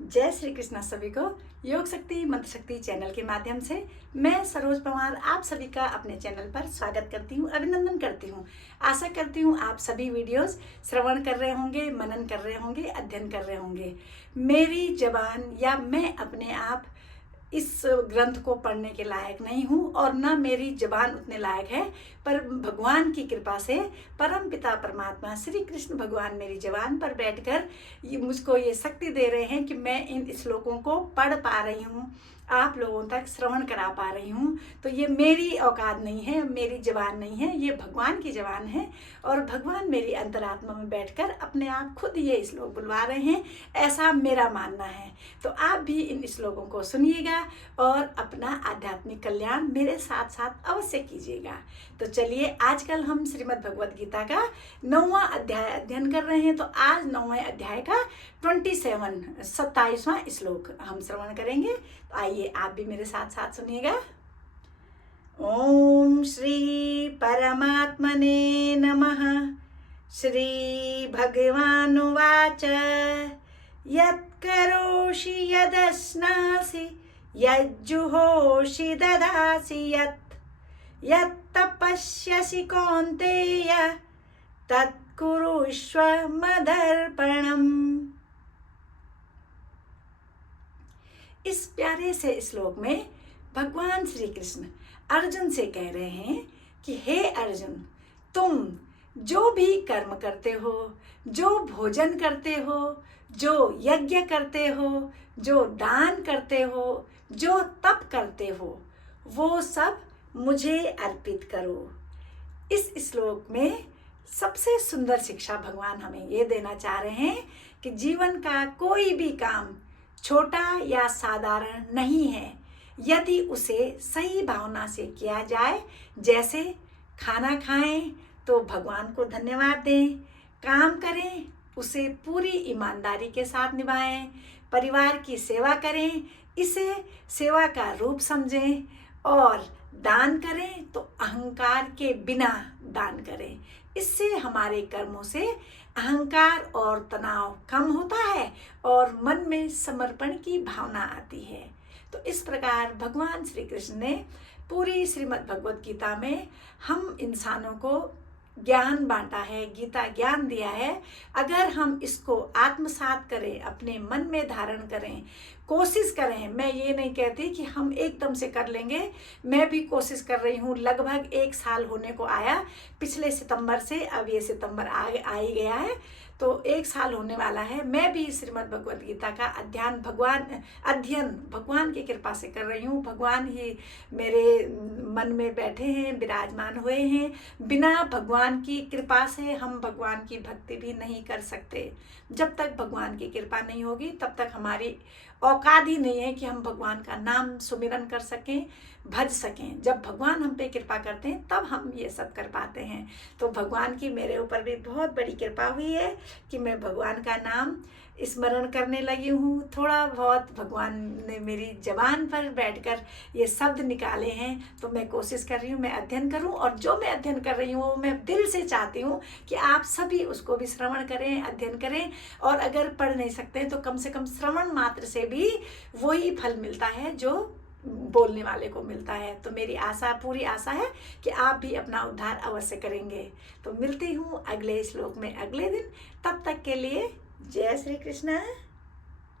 जय श्री कृष्णा सभी को। योग शक्ति मंत्र शक्ति चैनल के माध्यम से मैं सरोज पवार आप सभी का अपने चैनल पर स्वागत करती हूँ, अभिनंदन करती हूँ। आशा करती हूँ आप सभी वीडियोस श्रवण कर रहे होंगे, मनन कर रहे होंगे, अध्ययन कर रहे होंगे। मेरी जबान या मैं अपने आप इस ग्रंथ को पढ़ने के लायक नहीं हूँ और ना मेरी जबान उतने लायक है, पर भगवान की कृपा से परम पिता परमात्मा श्री कृष्ण भगवान मेरी जबान पर बैठकर मुझको ये शक्ति दे रहे हैं कि मैं इन श्लोकों को पढ़ पा रही हूँ, आप लोगों तक श्रवण करा पा रही हूँ। तो ये मेरी औकात नहीं है, मेरी जबान नहीं है, ये भगवान की जबान है और भगवान मेरी अंतरात्मा में बैठकर अपने आप खुद ये श्लोक बुलवा रहे हैं, ऐसा मेरा मानना है। तो आप भी इन श्लोकों को सुनिएगा और अपना आध्यात्मिक कल्याण मेरे साथ साथ अवश्य कीजिएगा। तो चलिए, आजकल हम श्रीमद् भगवद गीता का 9वां अध्याय अध्ययन कर रहे हैं। तो आज 9वें अध्याय का 27वां श्लोक हम श्रवण करेंगे। तो आइए आप भी मेरे साथ साथ सुनिएगा। ओम श्री परमात्मने नमः। श्री भगवानुवाच यत्करोषि यदश्नासि यज्जुहोषि ददासि यत्तपस्यसि कौन्तेय तत्कुरुष्व मदर्पणम्। इस प्यारे से श्लोक में भगवान श्री कृष्ण अर्जुन से कह रहे हैं कि हे अर्जुन, तुम जो भी कर्म करते हो, जो भोजन करते हो, जो यज्ञ करते हो, जो दान करते हो, जो तप करते हो, वो सब मुझे अर्पित करो। इस श्लोक में सबसे सुंदर शिक्षा भगवान हमें ये देना चाह रहे हैं कि जीवन का कोई भी काम छोटा या साधारण नहीं है यदि उसे सही भावना से किया जाए। जैसे खाना खाएं तो भगवान को धन्यवाद दें, काम करें उसे पूरी ईमानदारी के साथ निभाएं, परिवार की सेवा करें, इसे सेवा का रूप समझें और दान करें तो अहंकार के बिना दान करें। इससे हमारे कर्मों से अहंकार और तनाव कम होता है और मन में समर्पण की भावना आती है। तो इस प्रकार भगवान श्री कृष्ण ने पूरी श्रीमद् भगवद गीता में हम इंसानों को ज्ञान बांटा है, गीता ज्ञान दिया है। अगर हम इसको आत्मसात करें, अपने मन में धारण करें, कोशिश करें, मैं ये नहीं कहती कि हम एकदम से कर लेंगे, मैं भी कोशिश कर रही हूँ। लगभग 1 साल होने को आया, पिछले सितंबर से अब ये सितंबर आ ही गया है, तो 1 साल होने वाला है। मैं भी श्रीमद् भगवद गीता का अध्ययन भगवान की कृपा से कर रही हूँ। भगवान ही मेरे मन में बैठे हैं, विराजमान हुए हैं। बिना भगवान की कृपा से हम भगवान की भक्ति भी नहीं कर सकते। जब तक भगवान की कृपा नहीं होगी तब तक हमारी औकात ही नहीं है कि हम भगवान का नाम सुमिरन कर सकें, भज सकें। जब भगवान हम पे कृपा करते हैं तब हम ये सब कर पाते हैं। तो भगवान की मेरे ऊपर भी बहुत बड़ी कृपा हुई है कि मैं भगवान का नाम स्मरण करने लगी हूँ। थोड़ा बहुत भगवान ने मेरी जबान पर बैठकर ये शब्द निकाले हैं, तो मैं कोशिश कर रही हूँ मैं अध्ययन करूँ। और जो मैं अध्ययन कर रही हूँ वो मैं दिल से चाहती हूँ कि आप सभी उसको भी श्रवण करें, अध्ययन करें। और अगर पढ़ नहीं सकते तो कम से कम श्रवण मात्र से भी वही फल मिलता है जो बोलने वाले को मिलता है। तो मेरी आशा, पूरी आशा है कि आप भी अपना उद्धार अवश्य करेंगे। तो मिलती हूँ अगले श्लोक में अगले दिन। तब तक के लिए जय श्री कृष्ण।